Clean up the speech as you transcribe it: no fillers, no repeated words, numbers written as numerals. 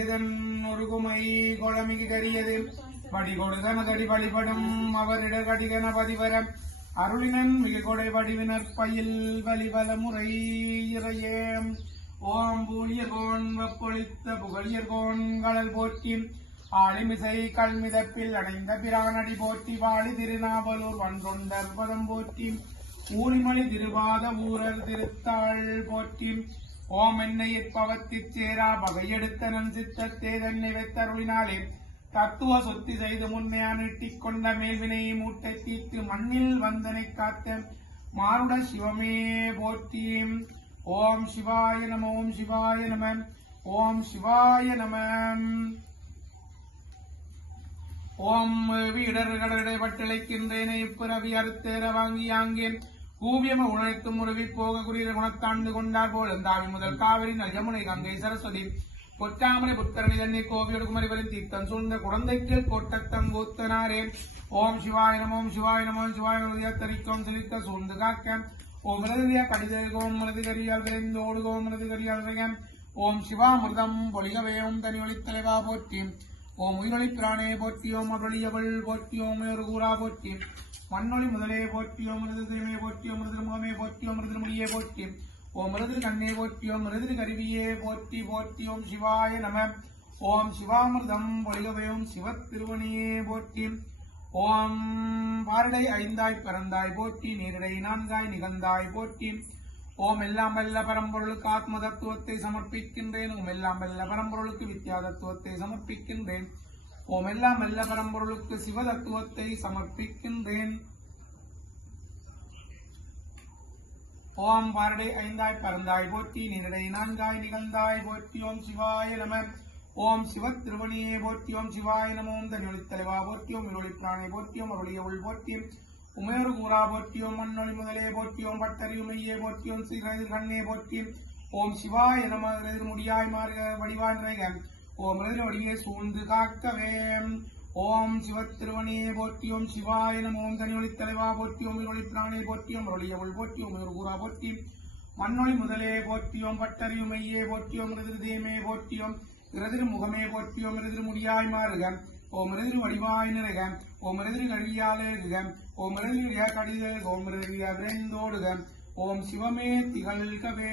கொடியதன் ஒருகுமை கொளமிகு கரியது வடிகொடுதனதடி வழிபடும் அவரிடர் கடிகன பதிவர அருளினன் மிக கொடை வடிவினர் பயில் வலிவல முறை இறையே. ஓம் பூலியர்கோன் வெப்பொழித்த புகழியர்கோன் கடல் போற்றி ஆளிமிசை கல்மிதப்பில் அடைந்த பிரானடி போற்றி வாழி திருநாவலூர் வன்றொண்டர் பதம் போற்றி ஊழிமொழி திருவாத ஊரர் திருத்தாள் போற்றி. ஓம் என்னையிற் பவத்திற் சேரா பகையெடுத்த நன் சித்தத்தே தன்னை வைத்தருளினாலே தத்துவ சொத்தி செய்து முன்னையா நீட்டிக் கொண்ட மேல்வினை மூட்டை தீர்த்து மண்ணில் வந்தனை காத்த மாருட சிவமே போற்றி. ஓம் சிவாய நம ஓம் சிவாய நம ஓம் சிவாய நம. ஓம் வீடர்களை பட்டிழைக்கின்றேனே இப்பிறவி அறுத்தேற வாங்கி ஆங்கேன் கூவியம உழைத்தும் உறவி போக குறிய குணத்தாண்டு கொண்டார் போல் இருந்தாவி முதல் காவிரி நஜமுனை கங்கை சரஸ்வதி பொற்றாமரை புத்தரணி தண்ணீர் கோவியோடு குமரிவரின் தீர்த்தம் சூழ்ந்த குழந்தைக்கு கோட்டத்தம் கூத்தனாரே. ஓம் சிவாய நம ஓம் சிவாய நம சிவாய தரிக்கும் சிரித்த சூழ்ந்து காக்க ஓம் மிருதியா கடிதல் ஓம் மிருதிகரியால் விரைந்தோடு ஓம் மிருதிகரியால் விரைகம். ஓம் சிவாமிர்தம் பொலிகவே ஓம் தனி ஒளித்தலைவா போற்றி. ஓம் உயிரொளி பிராணே போற்றி ஓம் அருளியவள் போற்றி ஓம் ஒரு கூறா போற்றி மண்ணொளி முதலே போற்றி ஓம் மிருது திருமே போற்றி ஓம் மிருது முகமே போற்றி ஓம் மிருது முடியே போற்றி ஓம் மிருது கண்ணே போற்றி ஓம் மிருது கருவியே போற்றி போற்றி. ஓம் சிவாய நம ஓம் சிவாமிர்தம் பொலிகவே ஓம் சிவத் திருவணியே போற்றி. ஓம் பாரடை ஐந்தாய் பரந்தாய் போற்றி நீரிடை நான்காய் நிகழ்ந்தாய் போற்றி. ஓம் எல்லாம் வல்ல பரம்பொருளுக்கு ஆத்ம தத்துவத்தை சமர்ப்பிக்கின்றேன். ஓம் எல்லாம் வல்ல பரம்பொருளுக்கு வித்யா தத்துவத்தை சமர்ப்பிக்கின்றேன். ஓம் எல்லாம் வல்ல பரம்பொருளுக்கு சிவ தத்துவத்தை சமர்ப்பிக்கின்றேன். ஓம் பாரடை ஐந்தாய் பரந்தாய் போற்றி நீரிடை நான்காய் நிகழ்ந்தாய் போற்றி. ஓம் சிவாய நம ஓம் சிவத் திருவணியே போற்றி. ஓம் சிவாய நம ஓம் தனி ஒளித்தலைவா போற்றி ஓம் இருளி பிராணை போற்றி ஓம் அருளிய உள் போற்றி உமேறு கூறா போற்றி ஓம் மண்ணொளி முதலே போற்றி ஓம் பட்டறிவுமையே போற்றி ஓம் ஸ்ரீ கண்ணே போற்றி. ஓம் சிவாய நம எதிர் முடியாய் மார்க வடிவாய் நிறைக ஓம் எதிர் வடிவே சூழ்ந்து காக்கவே. ஓம் சிவத் திருவணியே போற்றி ஓம் சிவாய நம ஓம் தனி ஒளித்தலைவா போற்றி ஓம் இருளி பிராணை போற்றி ஓம் அருளிய உள் போற்றி உமேறு கூறா போற்றி மண்ணொளி முதலே போற்றி ஓம் பட்டறிவுமையே போற்றி ஓம் எதிர் தேமே போற்றி ஓம் எதிர் முகமே போற்றி ஓம் எதிர் முடியாய் மாறுக ஓம் எதிர் வடிவாய் நிறைக ஓம் எதிர் கழியாலேகுக ஓம் எதிர் கடிதல் ஓம் எதிர் விரைந்தோடுக ஓம் சிவமே திகழ்கவே.